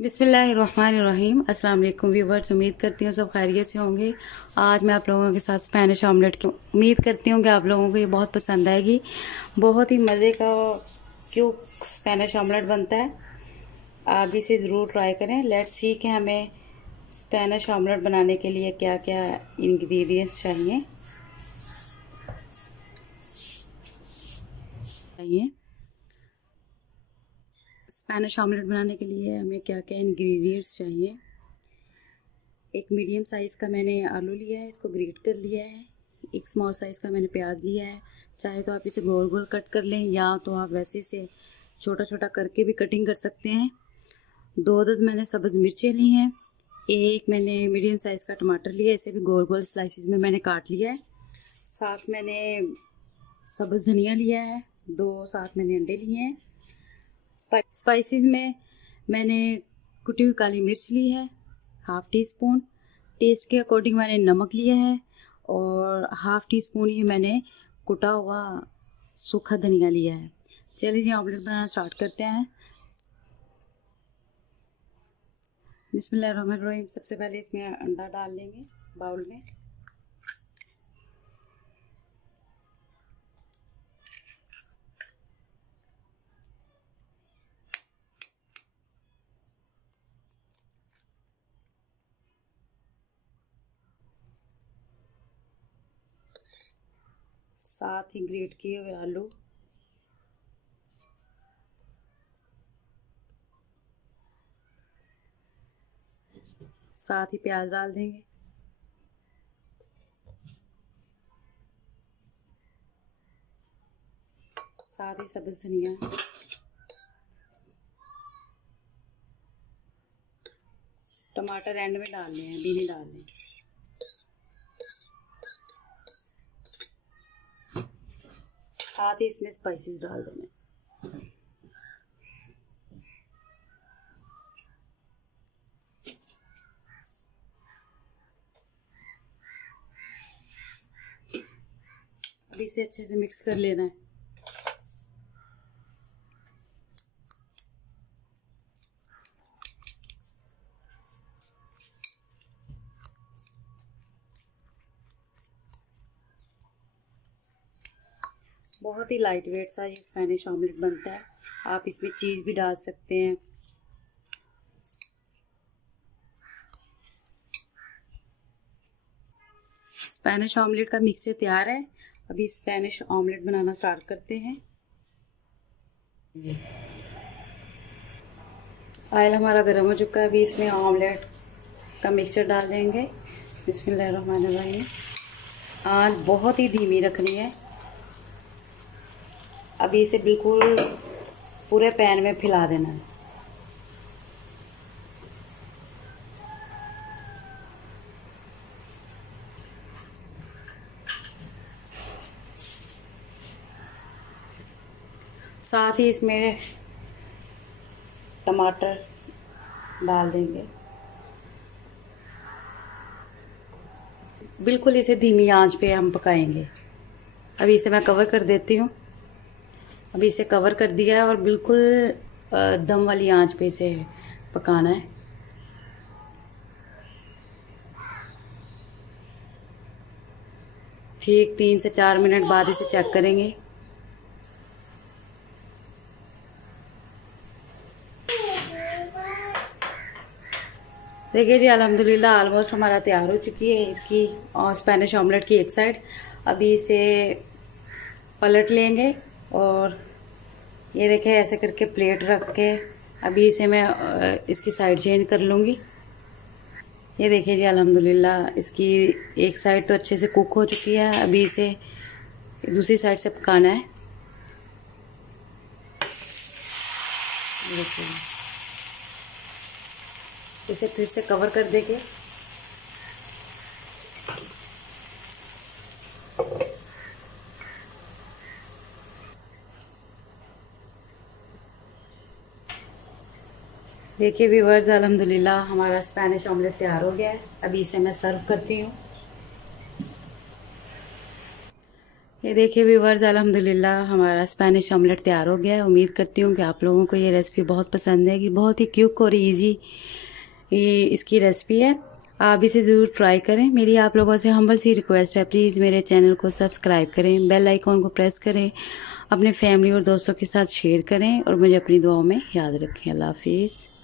बिस्मिल्लाहिर्रहमानिर्रहीम। अस्सलाम वालेकुम व्यूवर्स, उम्मीद करती हूँ सब खैरियत से होंगे। आज मैं आप लोगों के साथ स्पेनिश ऑमलेट की उम्मीद करती हूँ कि आप लोगों को ये बहुत पसंद आएगी। बहुत ही मज़े का क्यों स्पेनिश ऑमलेट बनता है, आप इसे ज़रूर ट्राई करें। लेट्स सी कि हमें स्पेनिश ऑमलेट बनाने के लिए क्या क्या इंग्रेडिएंट्स चाहिए। स्पेनिश ऑमलेट बनाने के लिए हमें क्या क्या इंग्रेडिएंट्स चाहिए। एक मीडियम साइज़ का मैंने आलू लिया है, इसको ग्रेट कर लिया है। एक स्मॉल साइज़ का मैंने प्याज लिया है। चाहे तो आप इसे गोल गोल कट कर लें या तो आप वैसे इसे छोटा छोटा करके भी कटिंग कर सकते हैं। 2 अदद मैंने सब्ज़ मिर्चें ली हैं। एक मैंने मीडियम साइज़ का टमाटर लिया है, इसे भी गोल गोल स्लाइसिस में मैंने काट लिया है। साथ मैंने सब्ज़ धनिया लिया है। 2 साथ मैंने अंडे लिए हैं। स्पाइसेस में मैंने कुटी हुई काली मिर्च ली है, हाफ़ टी स्पून। टेस्ट के अकॉर्डिंग मैंने नमक लिया है और हाफ़ टी स्पून ही मैंने कुटा हुआ सूखा धनिया लिया है। चलिए जी, ऑमलेट बनाना स्टार्ट करते हैं। बिस्मिल्लाहिर्रहमानिर्रहीम। सबसे पहले इसमें अंडा डाल लेंगे बाउल में। साथ ही ग्रेट किए हुए आलू, साथ ही प्याज डाल देंगे। साथ ही सब्ज़ धनिया, टमाटर एंड में डालने हैं, अभी नहीं डालने। साथ ही इसमें स्पाइसेस डाल देने। अब इसे अच्छे से मिक्स कर लेना है। बहुत ही लाइट वेट सा ये स्पेनिश ऑमलेट बनता है। आप इसमें चीज़ भी डाल सकते हैं। स्पेनिश ऑमलेट का मिक्सचर तैयार है। अभी स्पेनिश ऑमलेट बनाना स्टार्ट करते हैं। ऑयल हमारा गर्म हो चुका है। अभी इसमें ऑमलेट का मिक्सचर डाल देंगे। बिस्मिल्लाहिर्रहमानिर्रहीम। आंच बहुत ही धीमी रखनी है। अभी इसे बिल्कुल पूरे पैन में फैला देना है। साथ ही इसमें टमाटर डाल देंगे। बिल्कुल इसे धीमी आंच पे हम पकाएंगे। अभी इसे मैं कवर कर देती हूँ। अभी इसे कवर कर दिया है और बिल्कुल दम वाली आंच पे इसे पकाना है। ठीक 3 से 4 मिनट बाद इसे चेक करेंगे। देखिए जी, अल्हम्दुलिल्लाह ऑलमोस्ट हमारा तैयार हो चुकी है इसकी और स्पेनिश ऑमलेट की एक साइड। अभी इसे पलट लेंगे और ये देखें ऐसे करके प्लेट रख के अभी इसे मैं इसकी साइड चेंज कर लूँगी। ये देखिए जी, अल्हम्दुलिल्लाह इसकी एक साइड तो अच्छे से कुक हो चुकी है। अभी इसे दूसरी साइड से पकाना है। देखिए इसे फिर से कवर कर देंगे। देखिए व्यूअर्स, अल्हम्दुलिल्लाह हमारा स्पेनिश ऑमलेट तैयार हो गया है। अभी इसे मैं सर्व करती हूँ। ये देखिए व्यूवर्स, अल्हम्दुलिल्लाह हमारा स्पेनिश ऑमलेट तैयार हो गया है। उम्मीद करती हूँ कि आप लोगों को ये रेसिपी बहुत पसंद है। कि बहुत ही क्विक और इजी ये इसकी रेसिपी है। आप इसे ज़रूर ट्राई करें। मेरी आप लोगों से हम्बल सी रिक्वेस्ट है, प्लीज़ मेरे चैनल को सब्सक्राइब करें, बेल आइकॉन को प्रेस करें, अपने फैमिली और दोस्तों के साथ शेयर करें और मुझे अपनी दुआओं में याद रखें। अल्लाह हाफिज़।